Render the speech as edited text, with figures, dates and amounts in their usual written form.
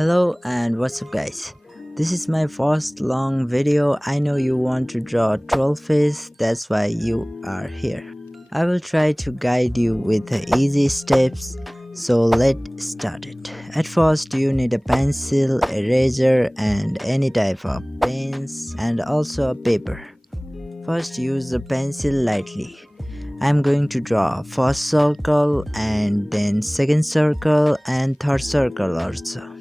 Hello and what's up guys. This is my first long video. I know you want to draw a troll face, that's why you are here. I will try to guide you with the easy steps, so let's start it. At first you need a pencil, eraser and any type of pens and also a paper. First use the pencil lightly. I'm going to draw first circle and then second circle and third circle also.